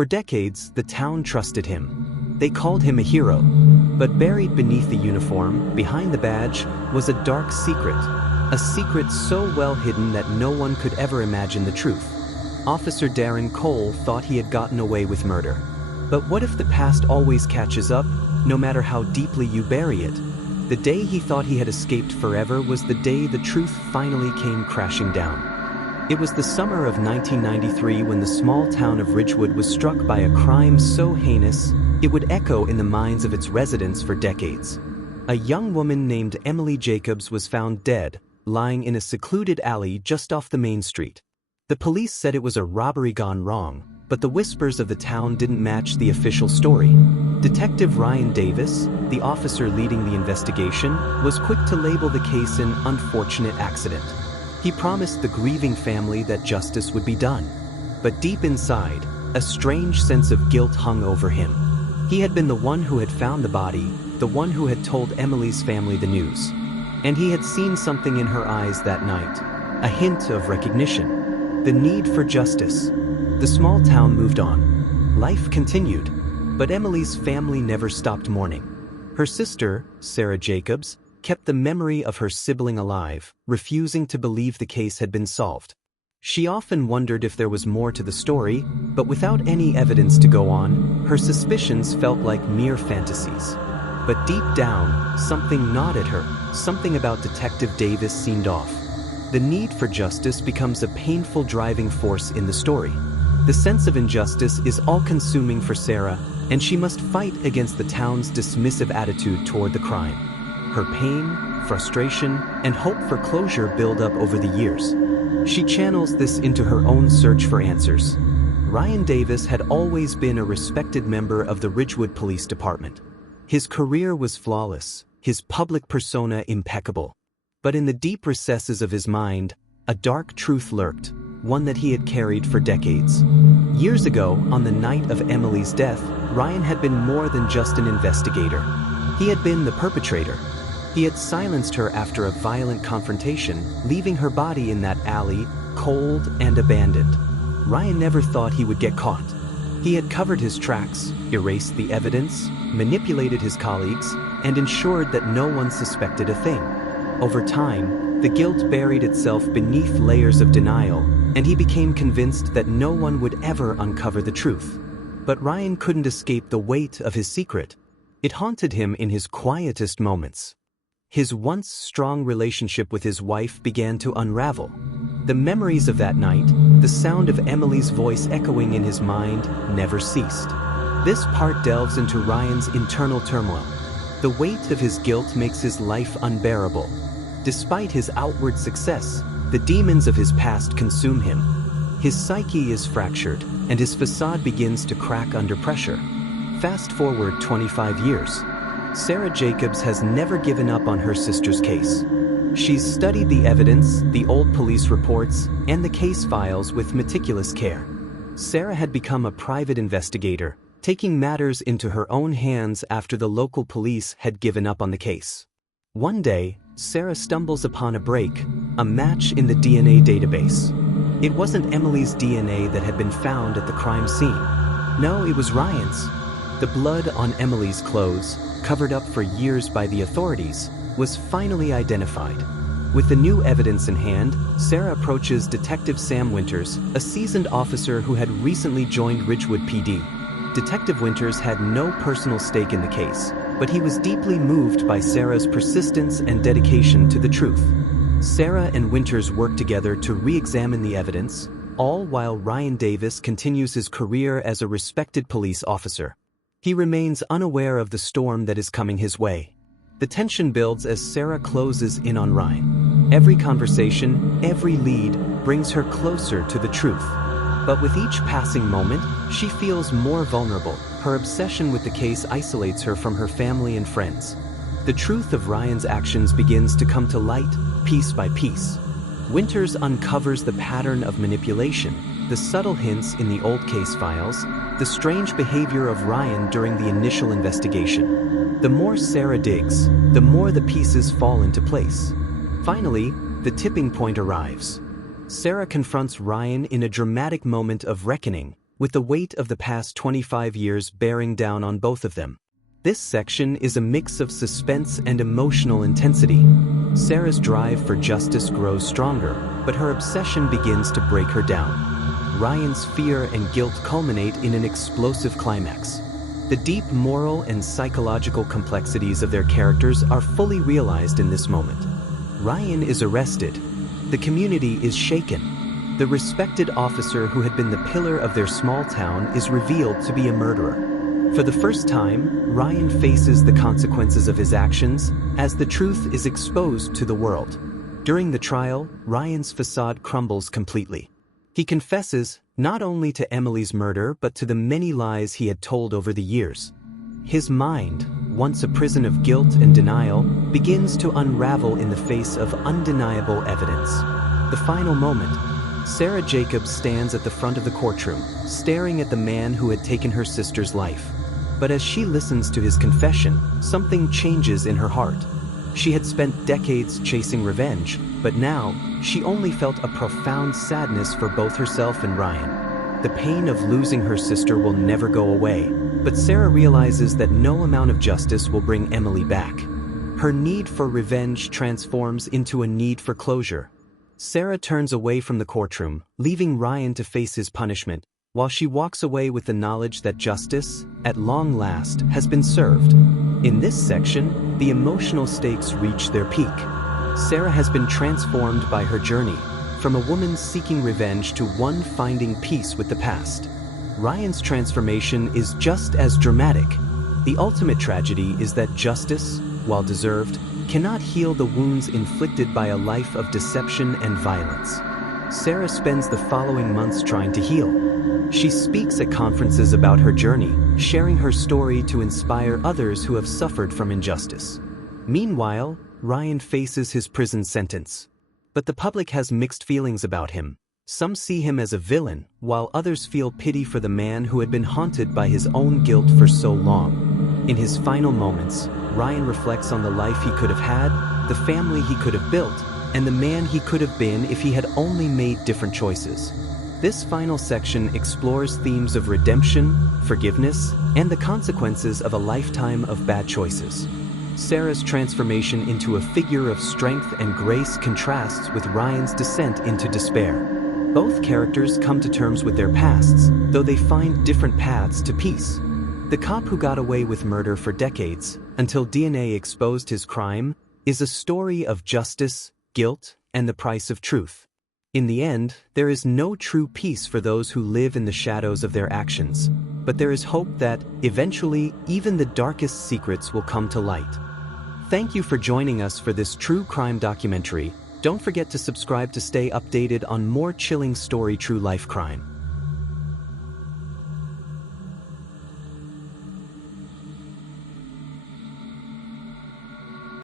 For decades, the town trusted him. They called him a hero. But buried beneath the uniform, behind the badge, was a dark secret. A secret so well hidden that no one could ever imagine the truth. Officer Darren Cole thought he had gotten away with murder. But what if the past always catches up, no matter how deeply you bury it? The day he thought he had escaped forever was the day the truth finally came crashing down. It was the summer of 1993 when the small town of Ridgewood was struck by a crime so heinous, it would echo in the minds of its residents for decades. A young woman named Emily Jacobs was found dead, lying in a secluded alley just off the main street. The police said it was a robbery gone wrong, but the whispers of the town didn't match the official story. Detective Ryan Davis, the officer leading the investigation, was quick to label the case an unfortunate accident. He promised the grieving family that justice would be done. But deep inside, a strange sense of guilt hung over him. He had been the one who had found the body, the one who had told Emily's family the news. And he had seen something in her eyes that night, a hint of recognition, the need for justice. The small town moved on. Life continued, but Emily's family never stopped mourning. Her sister, Sarah Jacobs, kept the memory of her sibling alive, refusing to believe the case had been solved. She often wondered if there was more to the story, but without any evidence to go on, her suspicions felt like mere fantasies. But deep down, something gnawed at her, something about Detective Davis seemed off. The need for justice becomes a painful driving force in the story. The sense of injustice is all-consuming for Sarah, and she must fight against the town's dismissive attitude toward the crime. Her pain, frustration, and hope for closure build up over the years. She channels this into her own search for answers. Ryan Davis had always been a respected member of the Ridgewood Police Department. His career was flawless, his public persona impeccable. But in the deep recesses of his mind, a dark truth lurked, one that he had carried for decades. Years ago, on the night of Emily's death, Ryan had been more than just an investigator. He had been the perpetrator. He had silenced her after a violent confrontation, leaving her body in that alley, cold and abandoned. Ryan never thought he would get caught. He had covered his tracks, erased the evidence, manipulated his colleagues, and ensured that no one suspected a thing. Over time, the guilt buried itself beneath layers of denial, and he became convinced that no one would ever uncover the truth. But Ryan couldn't escape the weight of his secret. It haunted him in his quietest moments. His once strong relationship with his wife began to unravel. The memories of that night, the sound of Emily's voice echoing in his mind, never ceased. This part delves into Ryan's internal turmoil. The weight of his guilt makes his life unbearable. Despite his outward success, the demons of his past consume him. His psyche is fractured, and his facade begins to crack under pressure. Fast forward 25 years. Sarah Jacobs has never given up on her sister's case. She's studied the evidence, the old police reports, and the case files with meticulous care. Sarah had become a private investigator, taking matters into her own hands after the local police had given up on the case. One day, Sarah stumbles upon a break, a match in the DNA database. It wasn't Emily's DNA that had been found at the crime scene. No, it was Ryan's. The blood on Emily's clothes, covered up for years by the authorities, was finally identified. With the new evidence in hand, Sarah approaches Detective Sam Winters, a seasoned officer who had recently joined Ridgewood PD. Detective Winters had no personal stake in the case, but he was deeply moved by Sarah's persistence and dedication to the truth. Sarah and Winters work together to re-examine the evidence, all while Ryan Davis continues his career as a respected police officer. He remains unaware of the storm that is coming his way. The tension builds as Sarah closes in on Ryan. Every conversation, every lead, brings her closer to the truth. But with each passing moment, she feels more vulnerable. Her obsession with the case isolates her from her family and friends. The truth of Ryan's actions begins to come to light, piece by piece. Winters uncovers the pattern of manipulation, the subtle hints in the old case files, the strange behavior of Ryan during the initial investigation. The more Sarah digs, the more the pieces fall into place. Finally, the tipping point arrives. Sarah confronts Ryan in a dramatic moment of reckoning, with the weight of the past 25 years bearing down on both of them. This section is a mix of suspense and emotional intensity. Sarah's drive for justice grows stronger, but her obsession begins to break her down. Ryan's fear and guilt culminate in an explosive climax. The deep moral and psychological complexities of their characters are fully realized in this moment. Ryan is arrested. The community is shaken. The respected officer who had been the pillar of their small town is revealed to be a murderer. For the first time, Ryan faces the consequences of his actions as the truth is exposed to the world. During the trial, Ryan's facade crumbles completely. He confesses not only to Emily's murder but to the many lies he had told over the years. His mind, once a prison of guilt and denial, begins to unravel in the face of undeniable evidence. The final moment, Sarah Jacobs stands at the front of the courtroom, staring at the man who had taken her sister's life. But as she listens to his confession, something changes in her heart. She had spent decades chasing revenge, but now, she only felt a profound sadness for both herself and Ryan. The pain of losing her sister will never go away, but Sarah realizes that no amount of justice will bring Emily back. Her need for revenge transforms into a need for closure. Sarah turns away from the courtroom, leaving Ryan to face his punishment, while she walks away with the knowledge that justice, at long last, has been served. In this section, the emotional stakes reach their peak. Sarah has been transformed by her journey, from a woman seeking revenge to one finding peace with the past. Ryan's transformation is just as dramatic. The ultimate tragedy is that justice, while deserved, cannot heal the wounds inflicted by a life of deception and violence. Sarah spends the following months trying to heal. She speaks at conferences about her journey, sharing her story to inspire others who have suffered from injustice. Meanwhile, Ryan faces his prison sentence. But the public has mixed feelings about him. Some see him as a villain, while others feel pity for the man who had been haunted by his own guilt for so long. In his final moments, Ryan reflects on the life he could have had, the family he could have built, and the man he could have been if he had only made different choices. This final section explores themes of redemption, forgiveness, and the consequences of a lifetime of bad choices. Sarah's transformation into a figure of strength and grace contrasts with Ryan's descent into despair. Both characters come to terms with their pasts, though they find different paths to peace. The cop who got away with murder for decades, until DNA exposed his crime, is a story of justice, guilt, and the price of truth. In the end, there is no true peace for those who live in the shadows of their actions, but there is hope that, eventually, even the darkest secrets will come to light. Thank you for joining us for this true crime documentary. Don't forget to subscribe to stay updated on more chilling story true life crime.